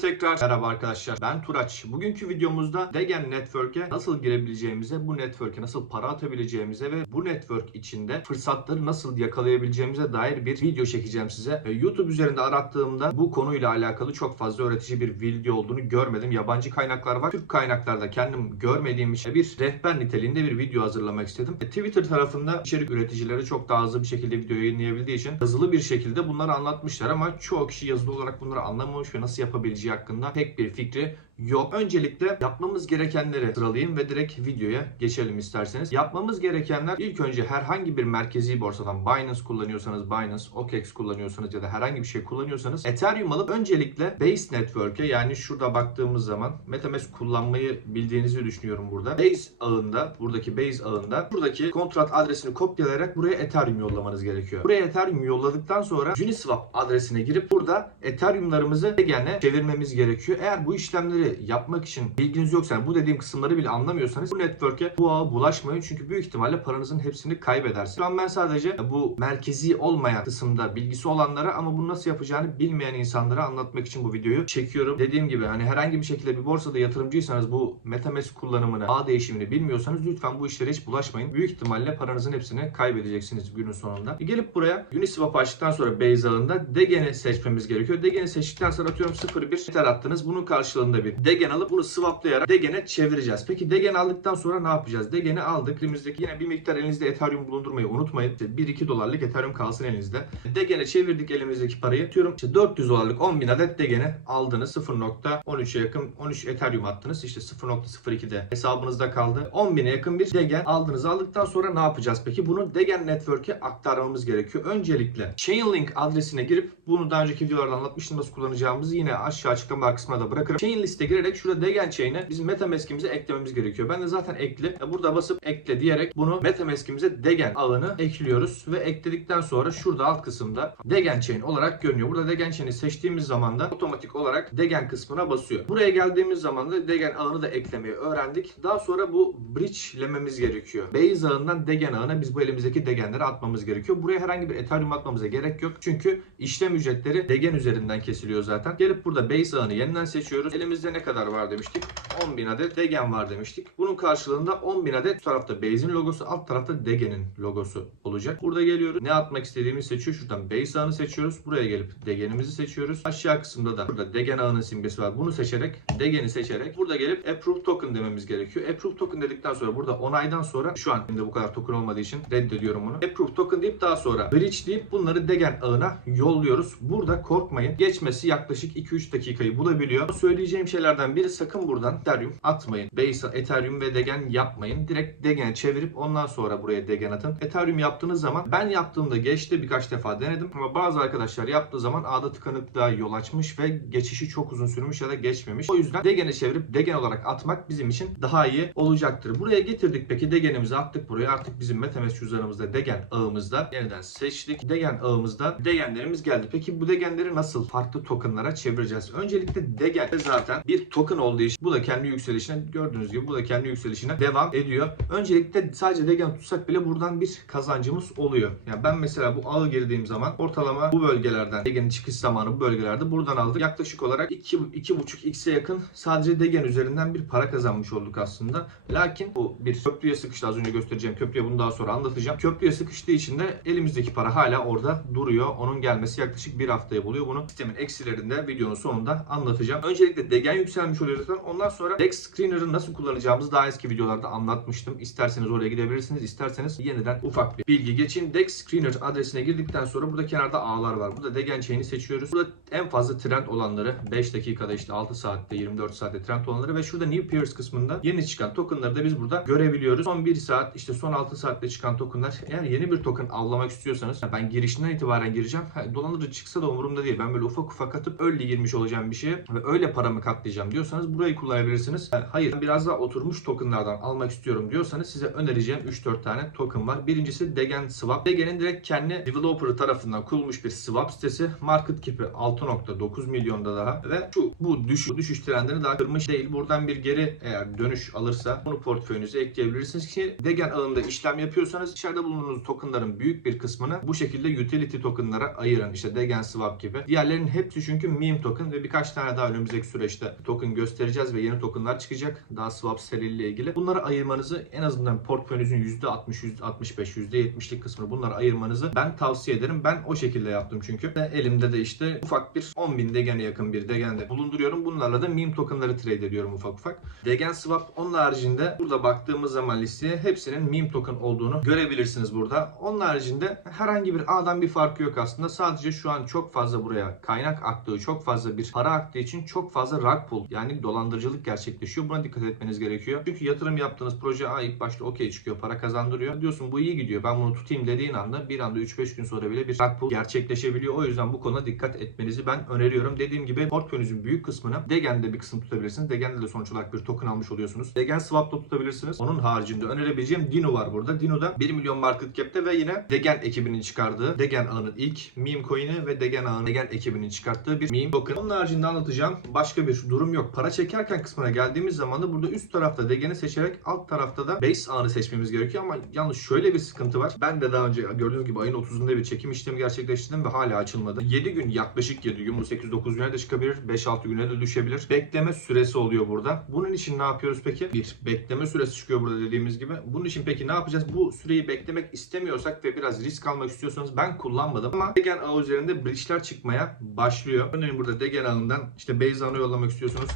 tekrar merhaba arkadaşlar. Ben Turaç. Bugünkü videomuzda Degen Network'e nasıl girebileceğimize, bu network'e nasıl para atabileceğimize ve bu network içinde fırsatları nasıl yakalayabileceğimize dair bir video çekeceğim size. YouTube üzerinde arattığımda bu konuyla alakalı çok fazla öğretici bir video olduğunu görmedim. Yabancı kaynaklar var. Türk kaynaklarda kendim görmediğim işte bir rehber niteliğinde bir video hazırlamak istedim. E, Twitter tarafında içerik üreticileri çok daha hızlı bir şekilde video yayınlayabildiği için yazılı bir şekilde bunları anlatmışlar ama çoğu kişi yazılı olarak bunları anlamamış ve nasıl yapabileceği hakkında pek bir fikri yok. Öncelikle yapmamız gerekenleri sıralayayım ve direkt videoya geçelim isterseniz. Yapmamız gerekenler ilk önce herhangi bir merkezi borsadan Binance kullanıyorsanız Binance, OKEx kullanıyorsanız ya da herhangi bir şey kullanıyorsanız Ethereum alıp öncelikle Base Network'e yani şurada baktığımız zaman MetaMask kullanmayı bildiğinizi düşünüyorum burada. Base ağında, buradaki Base ağında buradaki kontrat adresini kopyalayarak buraya Ethereum yollamanız gerekiyor. Buraya Ethereum yolladıktan sonra Uniswap adresine girip burada Ethereum'larımızı Degen'e çevirmemiz gerekiyor. Eğer bu işlemleri yapmak için bilginiz yoksa yani bu dediğim kısımları bile anlamıyorsanız bu network'e bu ağa bulaşmayın çünkü büyük ihtimalle paranızın hepsini kaybedersiniz. Şu an ben sadece bu merkezi olmayan kısımda bilgisi olanlara ama bunu nasıl yapacağını bilmeyen insanlara anlatmak için bu videoyu çekiyorum. Dediğim gibi hani herhangi bir şekilde bir borsada yatırımcıysanız bu MetaMask kullanımını, ağ değişimini bilmiyorsanız lütfen bu işlere hiç bulaşmayın. Büyük ihtimalle paranızın hepsini kaybedeceksiniz günün sonunda. E gelip buraya Uniswap açtıktan sonra Base ağında Degen'i seçmemiz gerekiyor. Degen'i seçtikten sonra atıyorum 0.1 Ether attınız. Bunun karşılığında bir Degen alıp bunu swaplayarak Degen'e çevireceğiz. Peki Degen aldıktan sonra ne yapacağız? Degen'i aldık. Elimizdeki yine bir miktar elinizde Ethereum bulundurmayı unutmayın. İşte 1-2 dolarlık Ethereum kalsın elinizde. Degen'e çevirdik elimizdeki parayı. Atıyorum işte 400 dolarlık 10 bin adet Degen'i aldınız. 0.13'e yakın 13 Ethereum attınız. İşte 0.02'de hesabınızda kaldı. 10 bine yakın bir Degen aldınız. Aldıktan sonra ne yapacağız peki? Bunu Degen Network'e aktarmamız gerekiyor. Öncelikle Chainlink adresine girip bunu daha önceki videolarda anlatmıştım nasıl kullanacağımızı yine aşağı açıklama kısmına da bırakırım. Chainlist'e girerek şurada Degen Chain'e bizim Metamask'imize eklememiz gerekiyor. Ben de zaten ekli. Burada basıp ekle diyerek bunu Metamask'imize Degen ağını ekliyoruz ve ekledikten sonra şurada alt kısımda Degen Chain olarak görünüyor. Burada Degen Chain'i seçtiğimiz zaman da otomatik olarak Degen kısmına basıyor. Buraya geldiğimiz zaman da Degen ağını da eklemeyi öğrendik. Daha sonra bu bridge'lememiz gerekiyor. Base ağından Degen ağına biz bu elimizdeki Degen'leri atmamız gerekiyor. Buraya herhangi bir Ethereum atmamıza gerek yok. Çünkü işlem ücretleri Degen üzerinden kesiliyor zaten. Gelip burada Base ağını yeniden seçiyoruz. Elimizde ne kadar var demiştik? 10.000 adet Degen var demiştik. Bunun karşılığında 10.000 adet bu tarafta Base'in logosu, alt tarafta Degen'in logosu olacak. Burada geliyoruz. Ne atmak istediğimizi seçiyor. Şuradan Base ağını seçiyoruz. Buraya gelip Degen'imizi seçiyoruz. Aşağı kısımda da burada Degen ağının simgesi var. Bunu seçerek Degen'i seçerek burada gelip Approve Token dememiz gerekiyor. Approve Token dedikten sonra burada onaydan sonra şu an elimde bu kadar token olmadığı için reddediyorum bunu. Approve Token deyip daha sonra Bridge deyip bunları Degen ağına yolluyoruz. Burada korkmayın. Geçmesi yaklaşık 2-3 dakikayı bulabiliyor. Söyleyeceğim şeylerden biri sakın buradan Ethereum atmayın. Base, Ethereum ve Degen yapmayın. Direkt Degen'e çevirip ondan sonra buraya Degen atın. Ethereum yaptığınız zaman ben yaptığımda geçti birkaç defa denedim ama bazı arkadaşlar yaptığı zaman ağda tıkanıklığa yol açmış ve geçişi çok uzun sürmüş ya da geçmemiş. O yüzden Degen'e çevirip Degen olarak atmak bizim için daha iyi olacaktır. Buraya getirdik peki Degen'imizi attık buraya. Artık bizim MetaMask cüzdanımızda Degen ağımızda yeniden seçtik. Degen ağımızda Degen'lerimiz geldi. Peki bu Degen'leri nasıl farklı tokenlara çevireceğiz? Öncelikle Degen zaten bir token olduğu için bu da kendi yükselişine gördüğünüz gibi bu da kendi yükselişine devam ediyor. Öncelikle sadece Degen tutsak bile buradan bir kazancımız oluyor. Yani ben mesela bu ağı girdiğim zaman ortalama bu bölgelerden Degen'in çıkış zamanı bu bölgelerde buradan aldık. Yaklaşık olarak 2 2.5x'e yakın sadece Degen üzerinden bir para kazanmış olduk aslında. Lakin bu bir köprüye sıkıştı az önce göstereceğim köprüye bunu daha sonra anlatacağım. Köprüye sıkıştığı için de elimizdeki para hala orada duruyor. Onun gelmesi yaklaşık bir haftaya buluyor. Bunu sistemin eksilerinde videonun sonunda anlatacağım. Öncelikle Degen yükselmiş oluyor zaten. Ondan sonra Dex Screener'ı nasıl kullanacağımızı daha eski videolarda anlatmıştım. İsterseniz oraya gidebilirsiniz. İsterseniz yeniden ufak bir bilgi geçin. Dex Screener adresine girdikten sonra burada kenarda ağlar var. Burada Degen Chain'i seçiyoruz. Burada en fazla trend olanları 5 dakikada işte 6 saatte 24 saatte trend olanları ve şurada New Pairs kısmında yeni çıkan tokenları da biz burada görebiliyoruz. Son 1 saat işte son 6 saatte çıkan tokenlar eğer yeni bir token avlamak istiyorsanız ben girişinden itibaren gireceğim. Ha, dolandırıcı çıksa da umurumda değil. Ben böyle ufak ufak atıp öyle girmiş olacağım bir şeye ve öyle paramı katlayacağım diyorsanız burayı kullanabilirsiniz. Hayır biraz daha oturmuş tokenlardan almak istiyorum diyorsanız size önereceğim 3-4 tane token var. Birincisi Degen Swap. Degen'in direkt kendi developer tarafından kurulmuş bir swap sitesi. Market cap'i 6.9 milyonda daha ve şu bu düşüş, düşüş trendini daha kırmış değil. Buradan bir geri eğer dönüş alırsa bunu portföyünüze ekleyebilirsiniz ki Degen ağında işlem yapıyorsanız içeride bulunduğunuz tokenların büyük bir kısmını bu şekilde utility tokenlara ayırın. İşte Degen Swap gibi. Diğerlerinin hepsi çünkü meme token ve birkaç tane daha önümüzdeki süreçte token göstereceğiz ve yeni tokenlar çıkacak. Daha swap seriyle ilgili. Bunları ayırmanızı en azından portföyünüzün %60, %65, %70'lik kısmını bunları ayırmanızı ben tavsiye ederim. Ben o şekilde yaptım çünkü. Ve elimde de işte ufak bir 10.000 Degen'e yakın bir Degen'de bulunduruyorum. Bunlarla da meme tokenları trade ediyorum ufak ufak. Degen Swap onun haricinde burada baktığımız zaman listeye hepsinin meme token olduğunu görebilirsiniz burada. Onun haricinde herhangi bir A'dan bir farkı yok aslında. Sadece şu an çok fazla buraya kaynak aktığı, çok fazla bir para aktığı için çok fazla rug pull yani dolandırıcılık gerçekleşiyor. Buna dikkat etmeniz gerekiyor. Çünkü yatırım yaptığınız proje A ilk başta okey çıkıyor, para kazandırıyor. Diyorsun bu iyi gidiyor. Ben bunu tutayım dediğin anda bir anda 3-5 gün sonra bile bir rug pull gerçekleşebiliyor. O yüzden bu konuda dikkat etmenizi ben öneriyorum. Dediğim gibi portföyünüzün büyük kısmını Degen'de bir kısım tutabilirsiniz. Degen'de de sonuç olarak bir token almış oluyorsunuz. Degen Swap'ta tutabilirsiniz. Onun haricinde önerebileceğim Dino var burada. Dino'da 1 milyon market cap'te ve yine Degen ekibinin çıkardığı Degen ağının ilk meme coin'i ve Degen ağının Degen ekibinin çıkarttığı bir meme token. Onun haricinde anlatacağım başka bir durum yok. Para çekerken kısmına geldiğimiz zaman da burada üst tarafta Degen'i seçerek alt tarafta da base ağını seçmemiz gerekiyor ama yalnız şöyle bir sıkıntı var. Ben de daha önce gördüğünüz gibi ayın 30'unda bir çekim işlemi gerçekleştirdim ve hala açılmadı. 7 gün yaklaşık 7 gün bu 8-9 güne de çıkabilir. 5-6 güne de düşebilir. Bekleme süresi oluyor burada. Bunun için ne yapıyoruz peki? Bir bekleme süresi çıkıyor burada dediğimiz gibi. Bunun için peki ne yapacağız? Bu süreyi beklemek istemiyorsak ve biraz risk almak istiyorsanız ben kullanmadım ama Degen ağı üzerinde bridge'ler çıkmaya başlıyor. Örneğin burada Degen ağından işte ağını yollamak istiyorsunuz.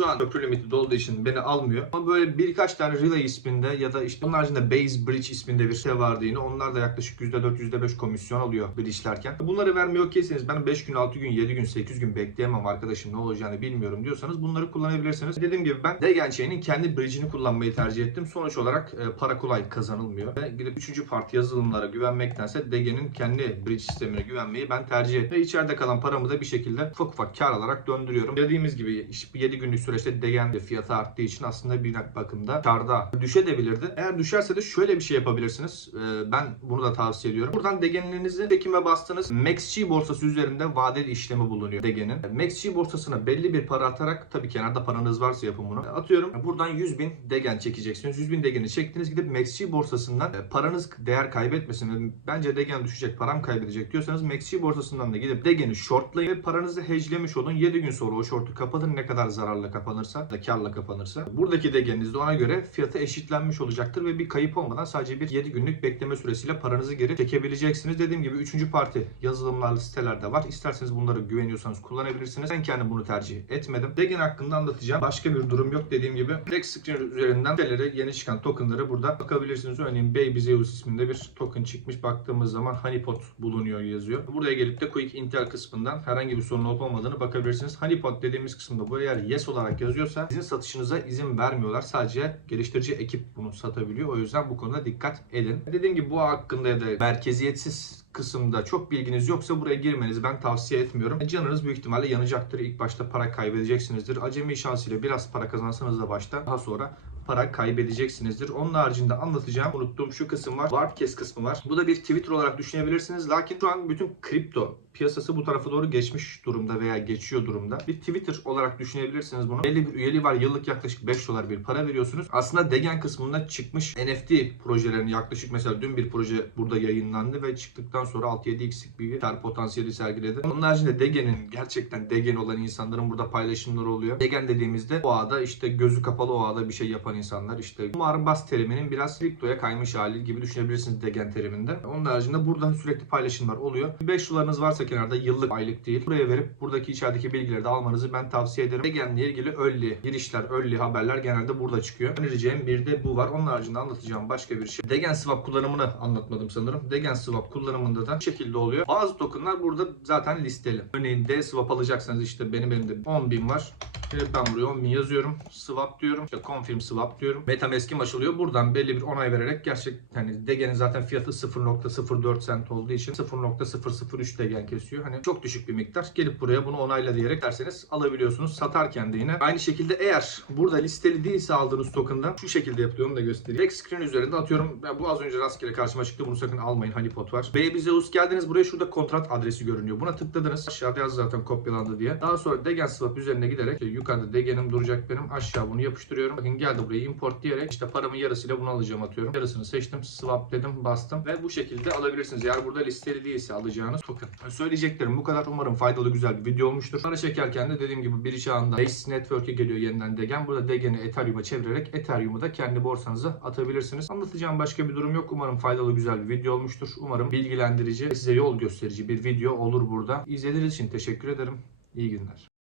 Şu an köprü limiti dolduğu için beni almıyor. Ama böyle birkaç tane Relay isminde ya da işte onun haricinde Base Bridge isminde bir şey vardı yine. Onlar da yaklaşık %4 %5 komisyon alıyor bridge'lerken. Bunları vermiyor okey'seniz ben 5 gün, 6 gün, 7 gün, 8 gün bekleyemem arkadaşım ne olacağını bilmiyorum diyorsanız bunları kullanabilirsiniz. Dediğim gibi ben Degen Chain'in kendi bridge'ini kullanmayı tercih ettim. Sonuç olarak e, para kolay kazanılmıyor. Ve gidip 3. parti yazılımlara güvenmektense Degen'in kendi bridge sistemine güvenmeyi ben tercih ettim. Ve içeride kalan paramı da bir şekilde ufak ufak kar alarak döndürüyorum. Dediğimiz gibi işte 7 günlük süreçte Degen de fiyatı arttığı için aslında bir bakımda karda düşebilirdi. Eğer düşerse de şöyle bir şey yapabilirsiniz. Ee, Ben bunu da tavsiye ediyorum. Buradan Degen'inizi çekime bastınız. MaxG borsası üzerinde vadeli işlemi bulunuyor Degen'in. MaxG borsasına belli bir para atarak tabii kenarda paranız varsa yapın bunu. Atıyorum buradan 100 bin Degen çekeceksiniz. 100 bin Degen'i çektiniz gidip MaxG borsasından e, paranız değer kaybetmesin bence Degen düşecek param kaybedecek diyorsanız MaxG borsasından da gidip Degen'i shortlayın ve paranızı hedgelemiş olun. 7 gün sonra o short'u kapatın ne kadar kapanırsa da karla kapanırsa. Buradaki Degen'iniz de ona göre fiyatı eşitlenmiş olacaktır ve bir kayıp olmadan sadece bir 7 günlük bekleme süresiyle paranızı geri çekebileceksiniz. Dediğim gibi 3. parti yazılımlar sitelerde var. İsterseniz bunları güveniyorsanız kullanabilirsiniz. Ben kendim bunu tercih etmedim. Degen hakkında anlatacağım. Başka bir durum yok dediğim gibi. Direkt screen üzerinden sitelere yeni çıkan tokenları burada bakabilirsiniz. Örneğin Baby Zeus isminde bir token çıkmış. Baktığımız zaman Honeypot bulunuyor yazıyor. Buraya gelip de Quick Intel kısmından herhangi bir sorun olup olmadığını bakabilirsiniz. Honeypot dediğimiz kısımda bu eğer yes olarak yazıyorsa sizin satışınıza izin vermiyorlar. Sadece geliştirici ekip bunu satabiliyor. O yüzden bu konuda dikkat edin. Dediğim gibi bu hakkında ya da merkeziyetsiz kısımda çok bilginiz yoksa buraya girmenizi ben tavsiye etmiyorum. Canınız büyük ihtimalle yanacaktır. İlk başta para kaybedeceksinizdir. Acemi şansıyla biraz para kazansanız da başta daha sonra para kaybedeceksinizdir. Onun haricinde anlatacağım unuttuğum şu kısım var. Wordcast kısmı var. Bu da bir Twitter olarak düşünebilirsiniz. Lakin şu an bütün kripto piyasası bu tarafa doğru geçmiş durumda veya geçiyor durumda. Bir Twitter olarak düşünebilirsiniz bunu. Belli bir üyeliği var. Yıllık yaklaşık 5 dolar bir para veriyorsunuz. Aslında Degen kısmında çıkmış NFT projelerini yaklaşık mesela dün bir proje burada yayınlandı ve çıktıktan sonra 6-7x'lik bir kar potansiyeli sergiledi. Onun haricinde Degen'in gerçekten Degen olan insanların burada paylaşımları oluyor. Degen dediğimizde o ağda işte gözü kapalı o ağda bir şey yapan insanlar işte kumarbaz teriminin biraz kriptoya kaymış hali gibi düşünebilirsiniz Degen teriminde. Onun haricinde buradan sürekli paylaşımlar oluyor. 5 dolarınız varsa kenarda yıllık aylık değil. Buraya verip buradaki içerideki bilgileri de almanızı ben tavsiye ederim. Degen'le ilgili early girişler, early haberler genelde burada çıkıyor. Önereceğim bir de bu var. Onun haricinde anlatacağım başka bir şey. Degen swap kullanımını anlatmadım sanırım. Degen swap kullanımında da bu şekilde oluyor. Bazı tokenlar burada zaten listeli. Örneğin D swap alacaksanız işte benim elimde 10.000 var. Ben buraya 10.000 yazıyorum. Swap diyorum. İşte confirm swap swap diyorum. Metamask'im açılıyor. Buradan belli bir onay vererek gerçek hani Degen'in zaten fiyatı 0.04 cent olduğu için 0.003 Degen kesiyor. Hani çok düşük bir miktar. Gelip buraya bunu onayla diyerek derseniz alabiliyorsunuz. Satarken de yine aynı şekilde eğer burada listeli değilse aldığınız token'da şu şekilde yapılıyor onu da göstereyim. Back screen üzerinde atıyorum. Ben bu az önce rastgele karşıma çıktı. Bunu sakın almayın. Honeypot var. Baby Zeus geldiniz. Buraya şurada kontrat adresi görünüyor. Buna tıkladınız. Aşağıda yaz zaten kopyalandı diye. Daha sonra Degen Swap üzerine giderek işte yukarıda Degen'im duracak benim. Aşağı bunu yapıştırıyorum. Bakın geldi buraya import diyerek işte paramın yarısıyla bunu alacağım atıyorum. Yarısını seçtim. Swap dedim. Bastım. Ve bu şekilde alabilirsiniz. Eğer burada listeli değilse alacağınız token. Söyleyeceklerim bu kadar. Umarım faydalı güzel bir video olmuştur. Para çekerken de dediğim gibi bir çağında Base Network'e geliyor yeniden Degen. Burada Degen'i Ethereum'a çevirerek Ethereum'u da kendi borsanıza atabilirsiniz. Anlatacağım başka bir durum yok. Umarım faydalı güzel bir video olmuştur. Umarım bilgilendirici size yol gösterici bir video olur burada. İzlediğiniz için teşekkür ederim. İyi günler.